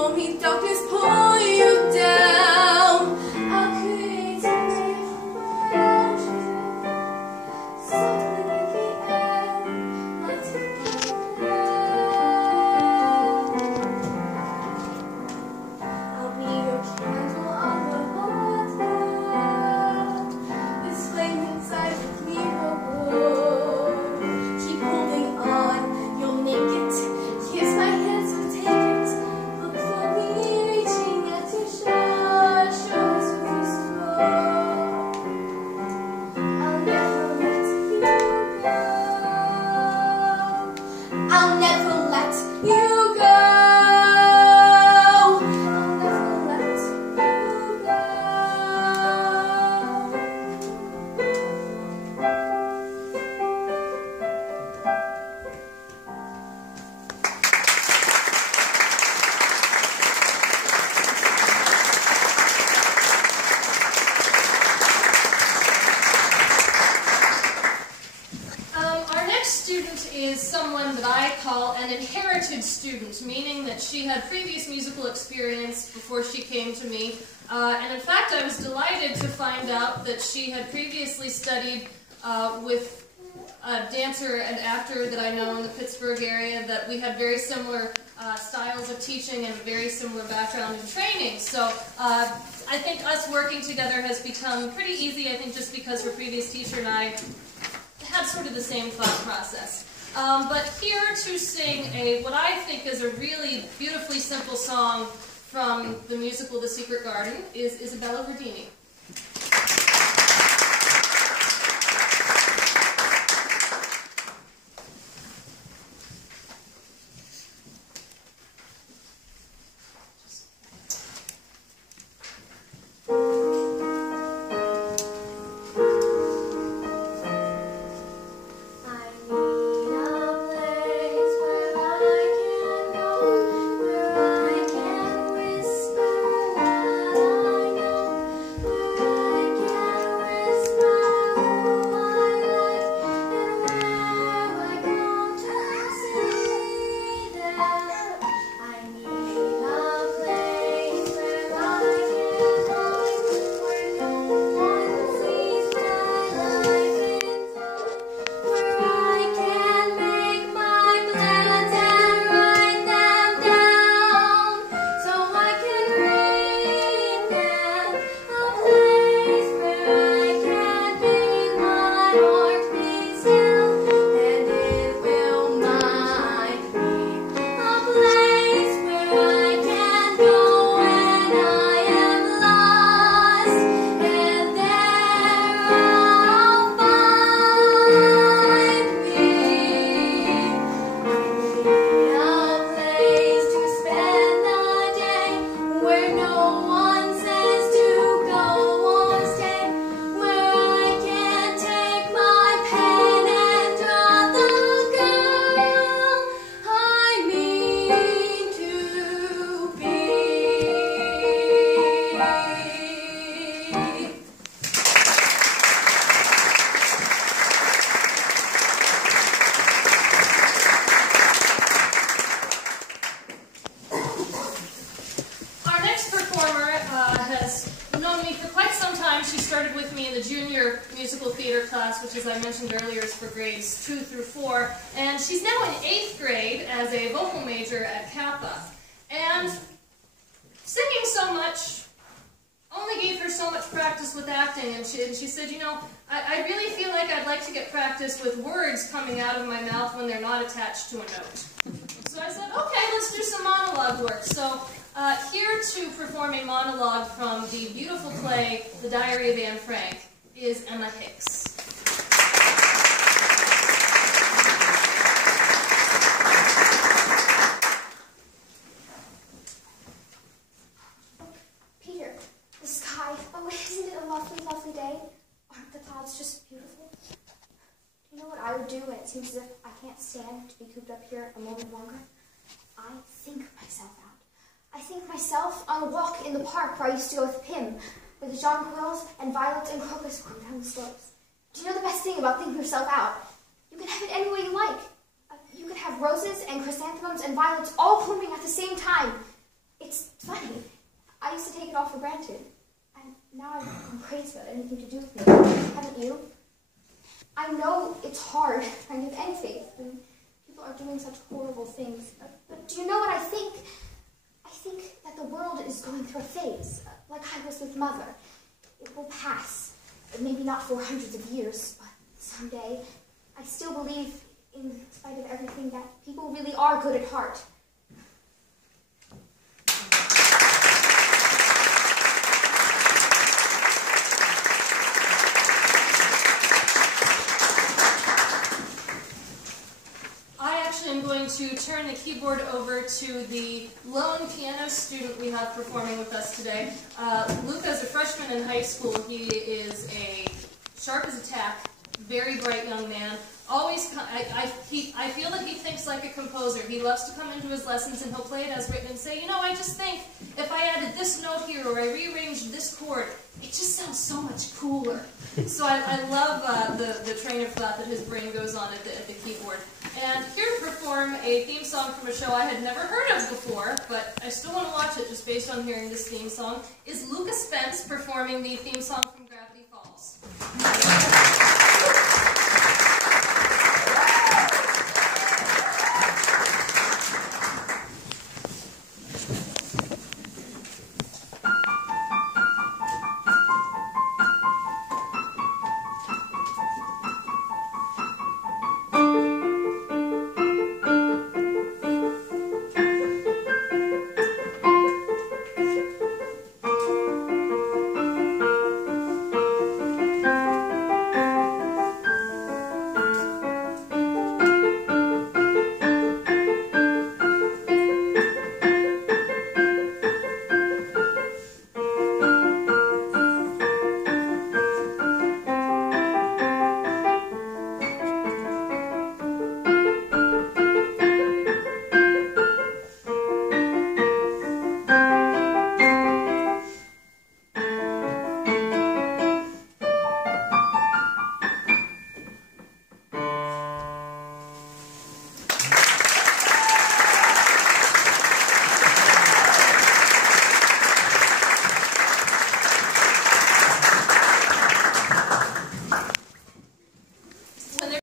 won't meet darkness pull you down. I'll create a way something in the air, light it I'll be your candle on the water. This flame inside with me will glow. Keep holding on, you'll make it. Here's my hand, so take it. Look for me, reaching at your shore. Show us with your stroke. I'll never let you go. I'll never let you go. Is someone that I call an inherited student, meaning that she had previous musical experience before she came to me. And in fact, I was delighted to find out that she had previously studied with a dancer and actor that I know in the Pittsburgh area, that we had very similar styles of teaching and a very similar background in training. So I think us working together has become pretty easy, I think just because her previous teacher and I had sort of the same thought process. But here to sing what I think is a really beautifully simple song from the musical The Secret Garden is Isabella Verdini. Which, as I mentioned earlier, is for grades 2 through 4, and she's now in 8th grade as a vocal major at Kappa. And singing so much only gave her so much practice with acting, and she said, you know, I really feel like I'd like to get practice with words coming out of my mouth when they're not attached to a note. So I said, okay, let's do some monologue work. So here to perform a monologue from the beautiful play, The Diary of Anne Frank, is Emma Hicks. Peter, the sky, oh, isn't it a lovely, lovely day? Aren't the clouds just beautiful? Do you know what I would do when it seems as if I can't stand to be cooped up here a moment longer? I think myself out. I think myself on a walk in the park where I used to go with Pim, where the jonquils and violets and crocus grew down the slopes. Do you know the best thing about thinking yourself out? You can have it any way you like. You could have roses and chrysanthemums and violets all blooming at the same time. It's face without anything to do with me, haven't you? I know it's hard trying to have any faith when people are doing such horrible things. But do you know what I think? I think that the world is going through a phase, like I was with Mother. It will pass. Maybe not for hundreds of years, but someday. I still believe, in spite of everything, that people really are good at heart. I'm going to turn the keyboard over to the lone piano student we have performing with us today. Luca is a freshman in high school. He is a sharp as a tack, very bright young man. Always, I feel that he thinks like a composer. He loves to come into his lessons and he'll play it as written and say, you know, I just think if I added this note here or I rearranged this chord, it just sounds so much cooler. So I love the train of thought that his brain goes on at the keyboard. And here to perform a theme song from a show I had never heard of before, but I still want to watch it just based on hearing this theme song, is Luca Spence performing the theme song from Gravity Falls.